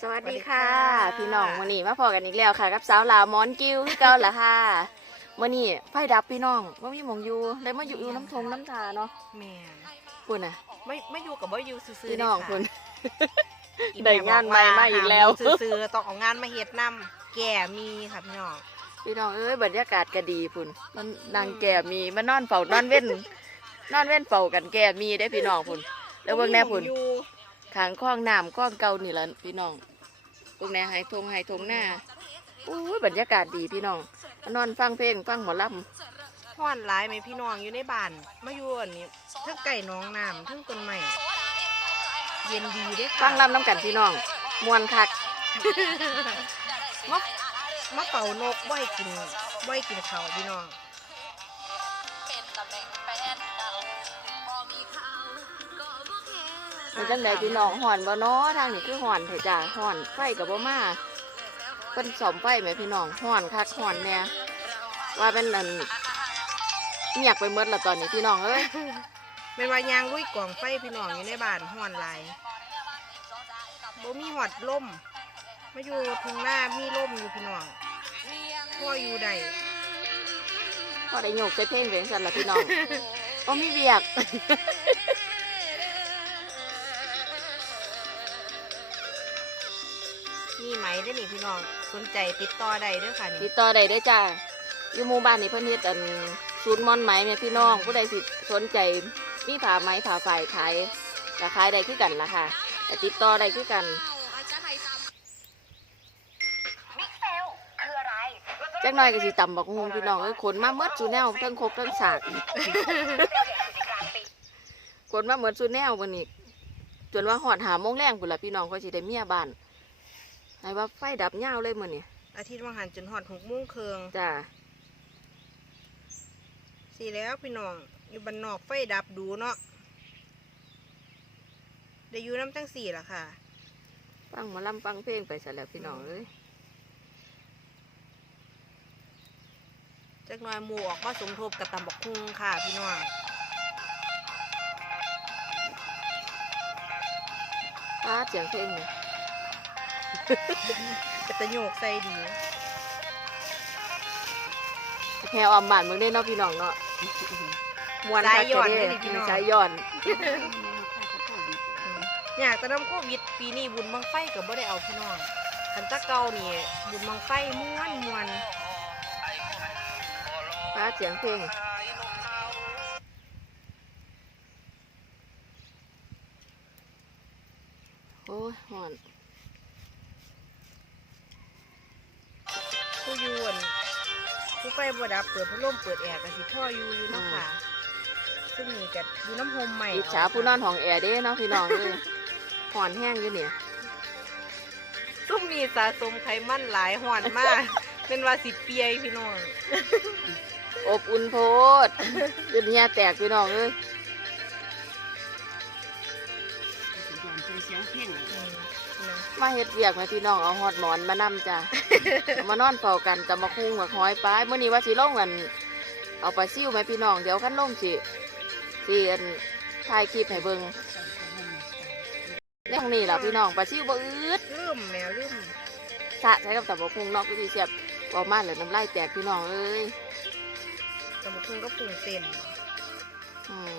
สวัสดีค่ะสวัสดีค่ะ พี่น้องวันนี้มาพอกันอีกแล้วค่ะ กับสาวลาวหมอนกิ้วคือเก่าละค่ะวันนี้ไฟดับพี่น้องว่ามีหมองอยู่เลยมาอยู่อยู่น้ำทงน้ำทาเนาะแม่นปุ่นน่ะไม่ไม่อยู่กับว่าอยู่ซื่อๆพี่น้องเด้คุณอีได้งานใหม่มาอีกแล้วหาหมู่ซื่อๆต้องเอางานมาเฮ็ดนํแก่มีค่ะพี่น้องพี่น้องเอ้ยบรรยากาศก็ดีพุ่นมันนางแก่มีมานอนเฝ้านอนเว้นนอนเว้นเฝ้ากันแก่มีได้พี่น้องพุ่นแล้วเบิ่งแน่พุ่นอยู่ ขางคลองน้ำคลองเก่านี่ละพี่น้องเบิ่งแน่ไฮทงไฮทงหน้าอู้ยบรรยากาศดีพี่น้องมานอนฟังเพลงฟังหมอลำฮ้อนหลายไหมพี่น้องอยู่ในบ้านมาอยู่อันนี้เทั้งไก่น้องน้ำเทั้งต้นไม้เย็นดีเด้อค่ะฟังลำน้ำกันพี่น้องมวนคักมามาเป่านกไว้กินไว้กินเขาวพี่น้อง เป็นจังใดพี่น้องห่อนบ่เนาะทางนี้คือห่อนเถอะจ้าห่อนไฟกับบ่มาเพิ่นสอมไฟไหมพี่น้องห่อนคักห่อนแน่ว่าเป็นอันเงียบไปหมดละตอนนี้พี่น้องเอ้ยเป็นว่ายางลุยกองไฟพี่น้องอยู่ในบ้านฮ้อนหลายบ่มีหอดล่มมาอยู่ทุ่งหน้ามีล่มอยู่พี่น้องพ่ออยู่ใดพอได้โยกไปเพลงเสียงสั่นละพี่น้องบ่มีเบียก มีไหมได้อนี่พี่น้องสนใจติดต่อได้เด้อค่ะตินี่ดต่อได้เด้อจ้าอยู่หมู่บ้านนี่เพิ่นเฮ็ดอันศูนย์มอนไหมแม่พี่น้องผู้ใดสิสนใจมีผ้าไหมผ้าฝ่ายขายก็ขายได้คือกันล่ะค่ะแต่ติดต่อได้คือกันจักหน่อยก็สิตำบักฮุงพี่น้องเอ้ยขนมาเมดสูแนวทั้งครกทั้งสากขนมาเมดสูแนววันนี้จนว่าหอดหาโมงแรงพุ่นละพี่น้องก็สิได้เมียบ้าน ไหนว่าไฟดับยาวเลยมื้อนี้อาทิตย์วังหันจนหอดหกโมงเคืองจ้าสิแล้วพี่น้องอยู่บ้านนอกไฟดับดูเนาะได้อยู่น้ำจังสี่ล่ะค่ะฟังหมาลำฟังเพลงไปซะแล้วพี่น้องเอ้ยจักหน่อยหมูออกมาสมทบกับตำบักคุงค่ะพี่น้องป้าดเสียงเพลงนี่ เป็นตะโยกใส่ดีแค่ออมบ้านมึงได้เนาะพี่น้องเนาะมวนคักสายย้อนเด้เด้อนี่พี่น้องสายย้อนอยากจะนำโควิดปีนี้บุญบังไฟกับบ่ได้เอาพี่น้องขันตะเกานี่บุญบังไฟม้วนม้วนป้าดเสียงเพลงโอ้ยหอน ผู้อยวนผู้ไฟบ่ดับเปิดพัดลมเปิดแอร์กันสิพ่ออยู่อยู่เนาะค่ะ ซึ่งนี่กับอยู่น้ำโฮมใหม่อิจฉาผู้นอนของแอร์เด้เนาะพี่น้องเอ้ยหอนแห้งอยู่เนี่ยซุ่มนี่สะสมไขมันหลายห่อนมาก เป็นว่าสิเปียพี่น้องอบอุ่นโพดจนเฮียแตกพี่น้องเอ้ยอืมนะ มาเฮ็ดเวียกไหมพี่น้องเอาฮอดหมอนมานำจ้ะเอามานอนเฝ้ากันกับมาคุ้งกับหอยปลายเมื่อนี้ว่าสิลงกันเอาปลาซิ่วไหมพี่น้องเดี๋ยวขั้นลงสิสิอันถ่ายคลิปให้เบิ่งเรื่องนี้ล่ะพี่น้องปลาซิ่วบ่อืดลืมแมวลืมสะใช้กับตับกคุ้งนอกก็สิเสียบออกมาแล้วน้ำลายแตกพี่น้องเอ้ยตะบุคุงก็ปรุงเส้นอืม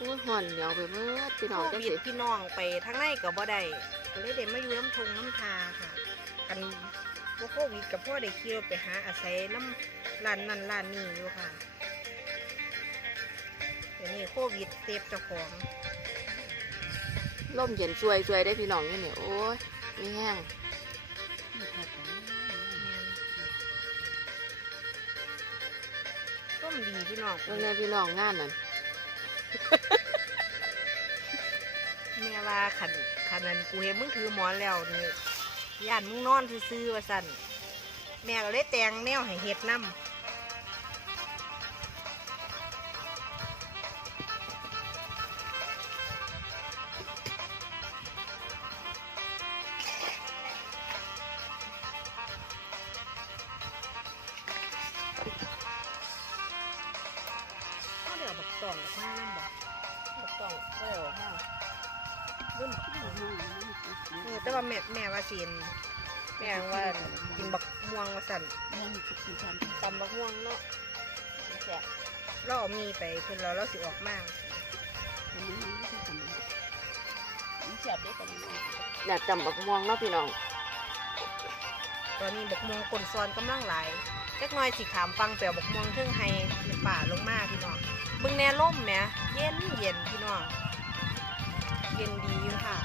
อ้ยห่อนเหนียวไปเมื่อพี่น้องโคจังวิดสิพี่น้องไปทางในกับบ่ได้ก็เลยเด็มาอยู่น้ำทงน้ำทาค่ะ กันบ่โควิดกับพ่อได้ขี่รถไปหาอาศัยน้ำร้านนั่นร้านนี้อยู่ค่ะเดี๋ยวนี้โควิดเซฟเจ้าของล่มเย็นช่วยช่วยได้พี่น้องนี่เนี่ยโอ้ยไม่แห้งต้มดีพี่น้องเรื่องนี้พี่น้องงานนั่น เม่ว่าขันขันนั้นกูเห็นมึงถือหมอนแล้วนี่ย่านมึงนอนซื่อๆว่าสั่นแม่ก็เลยแต่งแนวให้เห็ดน้ำ ตำบักม่วงเนาะแซ่บเราเอามีไปเพิ่นเราเราสิออกมาอยากจำบักม่วงเนาะพี่น้องตอนนี้บักม่วงคนซ้อนกำลังหลายจักหน่อยสิขามฟังแปลบักม่วงเทิงไฮในป่าลงมาพี่น้องเบิ่งแน่ล่มแหมเย็นเย็นพี่น้องเย็นดีอยู่ค่ะ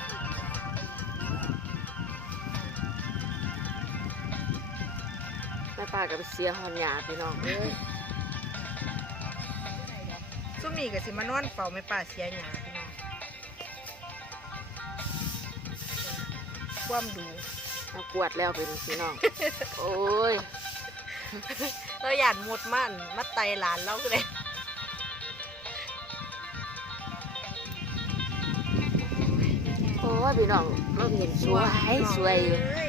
แม่ป้ากับเสียหอนหยาพี่น้องเอ้ยซุ่มนี้ก็สิมานอนเฝ้าแม่ป่าเสียหยาพี่น้องความดูเอากวดแล้วเป็นพี่น้อง โอ้ยเราหยาดหมดมันมาไตหลานเราก็เลยโอ้ยพี่น้องเราเห็นสวยสวยอยู่ เอ้ย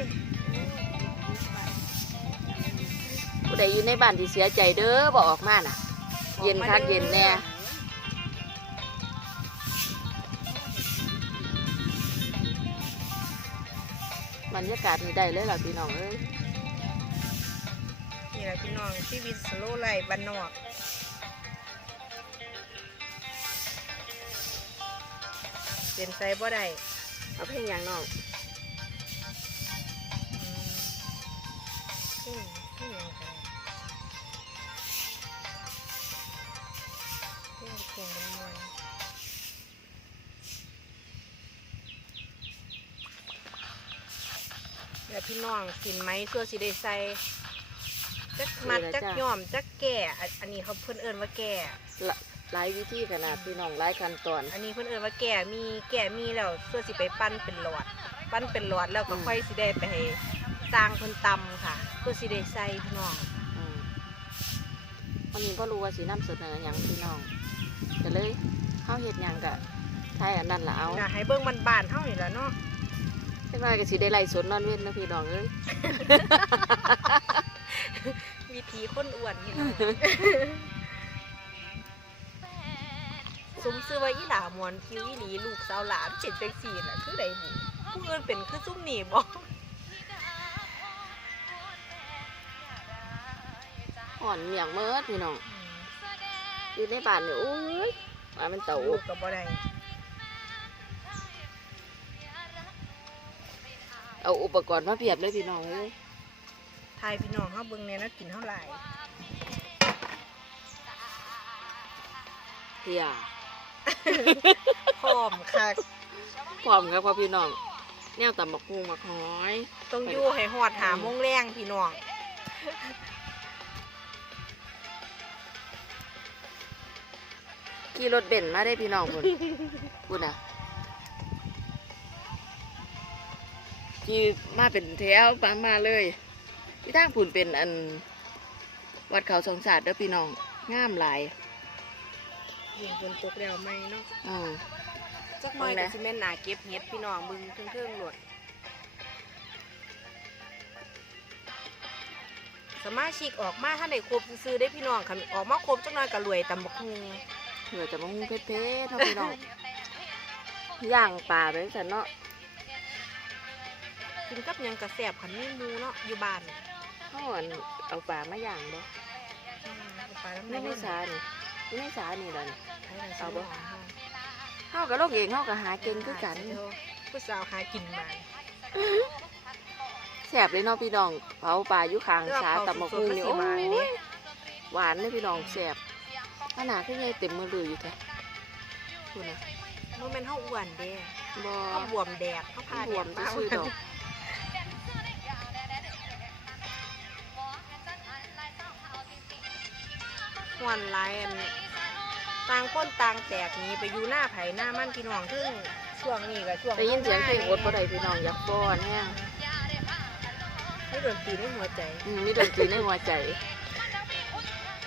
ใดอยู่ในบ้านที่เสียใจเด้อบอกออกมาน่ะ เย็นคักเย็นแน่บรรยากาศนี่ได้เลยล่ะพี่น้องเอ้ยนี่แหละพี่น้องชีวิตสโลไลฟ์บ้านนอกเป็นไซบ่ได้เอาเพลงอย่างน้อง อืมเพลงมันม่วนแล้วพี่น้องกินไหมเสื้อสีได้ใส่จักมัดจักย่อมจักแก่อันอันนี้เขาเพิ่นเอิ้นว่าแก่ละหลายวิธีขนาดพี่น้องหลายขั้นตอน อันนี้เพิ่นเอิ้นว่าแก่มีแก่มีแล้วเสื้อสิไปปั้นเป็นหลอด ปั้นเป็นหลอดแล้วก็อืมค่อยสิได้ไปให้สร้างเพิ่นตำค่ะเพื่อสิได้ใส่พี่น้องอืมวันนี้พ่รู้ว่าสีน้ำเสนออย่างพี่น้อง ก็เลยเข้าเห็ดหยังกะใช่อันนั้นละเอาน่ะให้เบิ่งบ้านๆเฮานี่ล่ะเนาะใช่ไหมก็สิได้ไล่สนนอนเว้นนะพี่น้องเอ้ยวิธีคนอ้วนพี่น้องสมซื้อว่าอีหลามวนคิวอีหลีลูกสาวหลานเป็นจังซี่น่ะคือใดบุผู้อื่นเป็นคือซุ่มนี่บ่อ่อนเมียงเมิดพี่น้อง อยู่ในบ้านเนี่ยโอ้ยมาเป็นเต่าลูกก็บ่ได้เอาอุปกรณ์มาเพียบเลยพี่น้องเอ้ยทายพี่น้องเฮาเบิ่งแน่นะกินเท่าไหร่เฮียพร้อมคักพร้อมครับพ่อพี่น้องแนวตำบักฮุงบักฮ้อย ต้องอยู่ให้ฮอดหาโมงแรงพี่น้อง ขี่รถเบนซ์มาได้พี่น้องพุ่นพุ่นอะขี่มาเป็นแถวปังมาเลย ที่ทางพุ่นเป็นอัน วัดเขาสองศาสตร์เด้อพี่น้องงามหลายยิงฝนตกแล้วไหมเนาะอืมจักหน่อยเบิ่ก็งนะสิแม่นหนาเก็บเฮ็ดพี่น้องมึงเทิงๆโลด สมาชิกออกมาถ้าได้ครบซื้อๆได้พี่น้องคันออกมาครบจักหน่อยก็รวยตำบักฮุง เผื่อจะมาหุ้งเพชรเพชรเนาะพี่น้องย่างป่าไปสันเนาะกินกับหยังกระแสบขันมีหมูเนาะอยู่บ้านเขาอันเอาป่ามาย่างบ่อืมเอาไปแล้วไม่ไม่ไม่ได้สานี่ไม่ไม่สานี่เลยเอาบ่เขากับโลกเองเขากับหาเก่งคือกันผู้สาวหากินมาแสบเลยเนาะพี่น้องเผาป่าอยู่ข้างสาตับมะฮุงนี่โอ้ยหวานเลยพี่น้องแสบ ขนาดขึ้นใหญ่เต็มมือเลยอยู่แท้พูดนะโมเมนต์เฮาอ้วนเด้บ่เฮาบวมแดดเฮาพาบแดวดมมาซื่อๆดอกหวนหลายอันต่างคนต่างแตกหนี้ไปอยู่หน้าไผหน้ามันพี่น้องซึ่งช่วงนี้ก็ช่วงได้ยินเสียงเพลงอดบ่ได้พี่น้องอยากฟ้อนแห้งไม่โดนตีในหัวใจอืมมีดนตรีในหัวใจ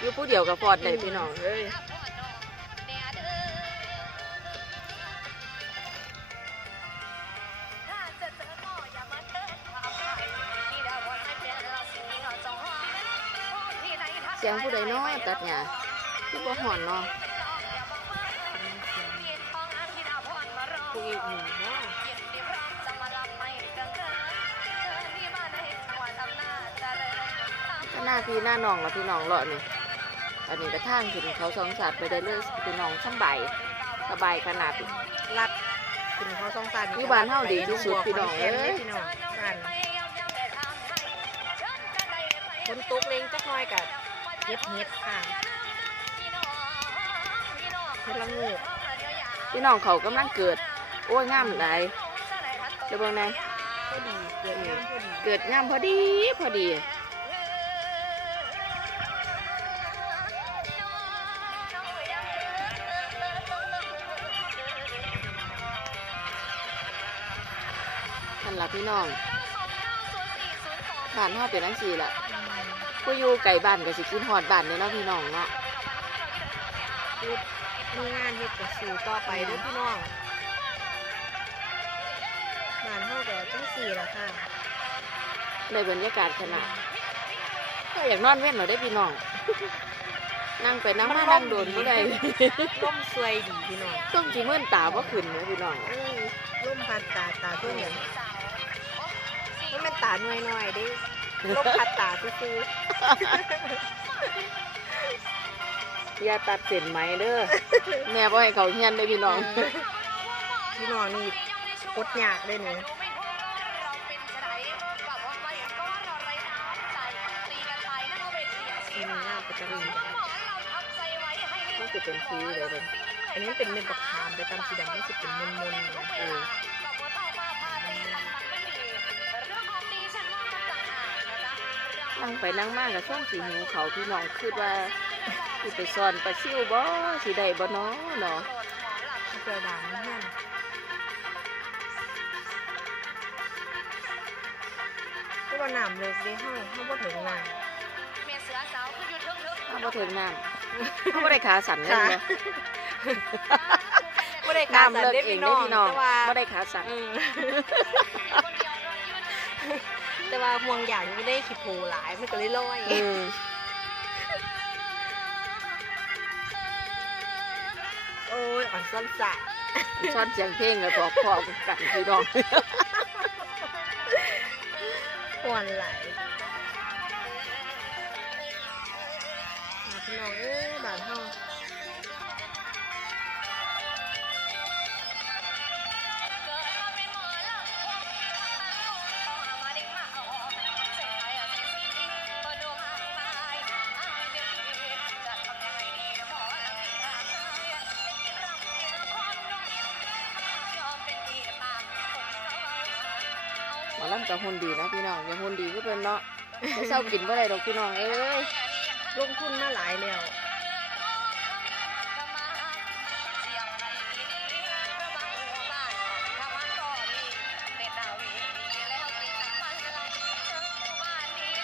อยู่ผู้เดียวกับพอดได้พี่น้องเอ้ยเสียงผู้ใดน้อยตัดหยาคือบ่หอนเนาะผู้อีกหนึ่งเนาะหน้าพี่หน้าน้องแล้วพี่น้องเหรอเนี่ย อันนี้กระทั่งถึงเขาสองสัตว์ไปได้เลยพี่น้องสำบายสบายขนาดนี้รัดขึ้นเขาสองสารอยู่บ้านเฮาดีที่สุดพี่น้องเอ้ยพี่น้องบ้านฝนตกเลงจักหน่อยกับเฮ็ดเฮ็ดค่ะเฮ็ดละงูพี่น้องเขากำลังเกิด โอ้ยงามหลายเดี๋ยวเบิ่งแหน่ก็ดีเกิดงามก็ดี เกิดงามพอดีพอดี นั่นล่ะพี่น้องบ้านเฮาเป็นจังซี่ล่ะผู้อยู่ไก่บ้านก็สิกินฮอดบ้านเด้อเนาะพี่น้องเนาะคือมีงานเฮ็ดกับสู่ต่อไปเด้อพี่น้องบ้านเฮาก็จังสี่ล่ะค่ะในบรรยากาศขนาดก็อยากนอนเว้นเหรอได้พี่น้องนั่งไปนั่งมานั่งโดนบ่ได้ร่มสวยดีพี่น้องต้มจีมื่นตาบ่ขึ้นเลยพี่น้องเออร่มพัดตาตาตัวเหนียวมันเป็น ตาหน่วยหน่อยๆเด้ร่มพัดตาซื่ออย่าตัดเส้นไหมเด้อแม่บ่ให้เขาเฮียนเลยพี่น้องๆพี่น้องนี่กดยากเลยนี่สีนี้น่าประจะรีมันจะเป็นฟรีเลยเลยอันนี้เป็นเม็ดบักขามแต่ตามสีดำมันจะเป็นมนๆเลยเออ นั่งไปนั่งมาก็ช่วงสีหิวเขาพี่น้องคิดว่าสิไปซ่อนปลาซิวบ่สิได้บ่เนาะเนาะมันเจอด่างนี่นั่นก็ว่าน้ำเลิกเด้ห้องห้องบ่ถึงน้ำถ้าบ่ถึงน้ำถ้าบ่ได้ขาสั่นเลยค่ะเนาะไม่ได้การน้ำสันเลิกได้เองพี่ได้น้องพี่น้องแต่ว่าบ่ได้ขาสั่นเออ แต่ว่าห่วงอย่างไม่ได้ขี้โพหลายมันก็เลยลอยอืมโอ้ยอ่อนซ้อนสายซ่อนเสียงเพลงแล้วบอกพ่อกันพี่น้องห่วนไหลายมาพี่น้องเอ้ย กับหุ่นดีนะพี่น้องอย่าหุ่นดีก็เป็นเนาะไม่เศร้ากินเมื่อไรดอกพี่น้องเอ้ยลงทุนมาหลายแล้ว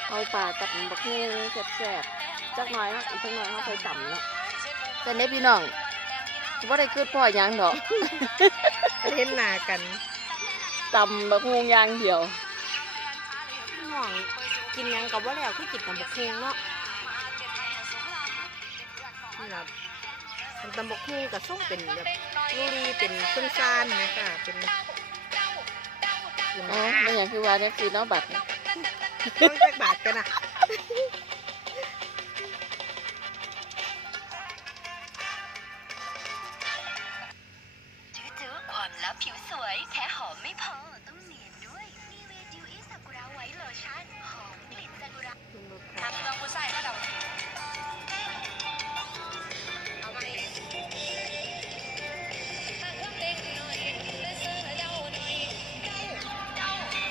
เอาปลาตัดบักฮูแซ่บๆจักหน่อยเนาะอีกจักหน่อยเขาเคยต่ำเนาะแต่เนี้พี่น้องว่าได้คืดพ่อหยังดอกเห็นหน้ากันต่ำบักฮูอยางเดียวห่วง กินหยังกับว่าแล้วคือกินตำบักฮุงเนาะนี่ล่ะมันตำบักฮุงกับส้มเป็นแบบลูรีเป็นส้นซานๆนะคะเป็นกินอ๋อไม่อย่างคือว่าเนี่ยคือเน้องบัตรต้องจักบาทกันอะ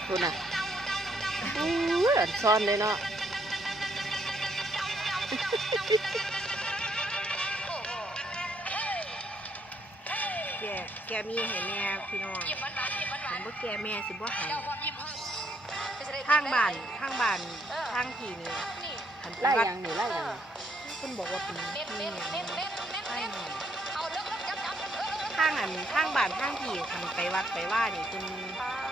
คุณน่ะอู้ยอันซ่อนเลยเนาะแกแกมีให้แม่พี่น้องยิ้มหวานๆยิ้มหวาผนมว่าแกแม่สิบ่ให้ๆเจ้าความยิ้มให้จะได้ทางบ้านทางบ้านทางที่นี่นี่คันไล่วัดยังนี่ไล่ยังนี่เพิ่นบอกว่าเป็นเน้นนี่เน้นหยังเน้นเน้นเน้นใช่เน้นหน่อยเอาเลิกเลิกจับจับเออทางอันทางบ้านทางที่คันไปวัดไปว่านี่เพิ่นอยาก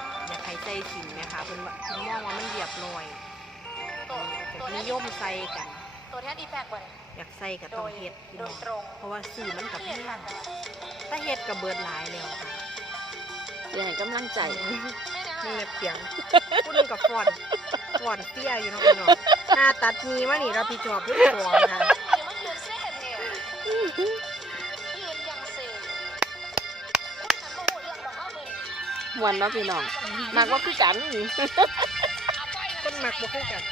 ให้ใส่สินไหมคะเพิ่นว่าเพิ่นมองว่ามันเรียบร้อยตัวแต่ตัวนิยมใส่กัน ตัวแทนอีแพกบ่อยากใส่กับโดต้องยเฮ็ดพี่โดน้อยงตรง เพราะว่าสื่อมันกับแพงถ้าเฮ็ดกับเบิดหลายแล้วค่ะเสียให้กำลังใจไม่นะนี่เงียบเสียงพูดนึงกับฟอนฟอนเตี้ยอยู่เนาะพี่น้องหน้าตัดมีมานี่เราพี่จอบทุกตัวค่ะ มวนเนาะพี่น้องมากว่าคือกันคนมักบ่คือกัน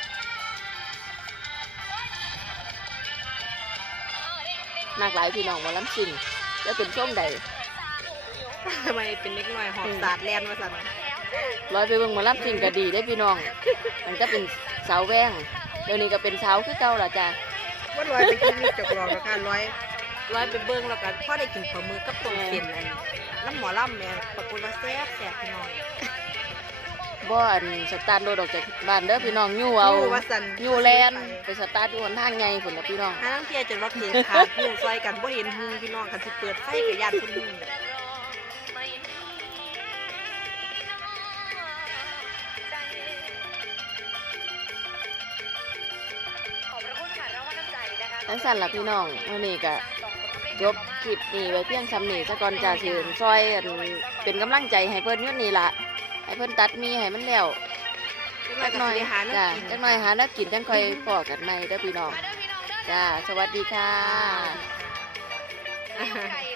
มากหลายพี่น้องหมาล้ำสิ่งแล้วเป็นช่วงใดทำไมเป็นเล็กน้อยหอบสาดแลนมาสั่นร้อยไปเบิ่งหมาล้ำสิ่งก็ดีได้พี่น้อง มันก็เป็นสาวแว่งเดี๋ยวนี้ก็เป็นสาวคือเก่าละจ้ะว่าร้อยไปกินนี่จกหลอกแล้วกันร้อยร้อยไปเบิ่งแล้วกันพ่อได้กินปลาหมึกกับต้มเส้นอันน้ำหมอลำแม่ปรากฏว่าแซ่บแซ่บพี่น้องบ่อันสตาร์ทรถออกจากบ้านเด้อพี่น้องยู่เอาว่าสั่นยู่แลนไปสตาร์ทอยู่หนทางไงพุ่นนะพี่น้องหาทั้งเทียจนรถเทขาดอยู่ซอยกันบ่เห็นหุงพี่น้องกันสิเปิดไฟกับยานคนหุงทั้งสั่นล่ะพี่น้องวันนี้ก็ยก คลิปนี้ไว้เพียงซ้ำนี้ซะก่อนจ้าสิเอิ้นซอยอันเป็นกำลังใจให้เพิ่นอยู่นี่ล่ะให้เพิ่นตัดมีให้มันแล้วจักหน่อยหาจ้าเนื้อกินจักหน่อยหาแล้วกินจังค่อยพอกันใหม่เด้อพี่น้องจ้าสวัสดีค่ะค่ะ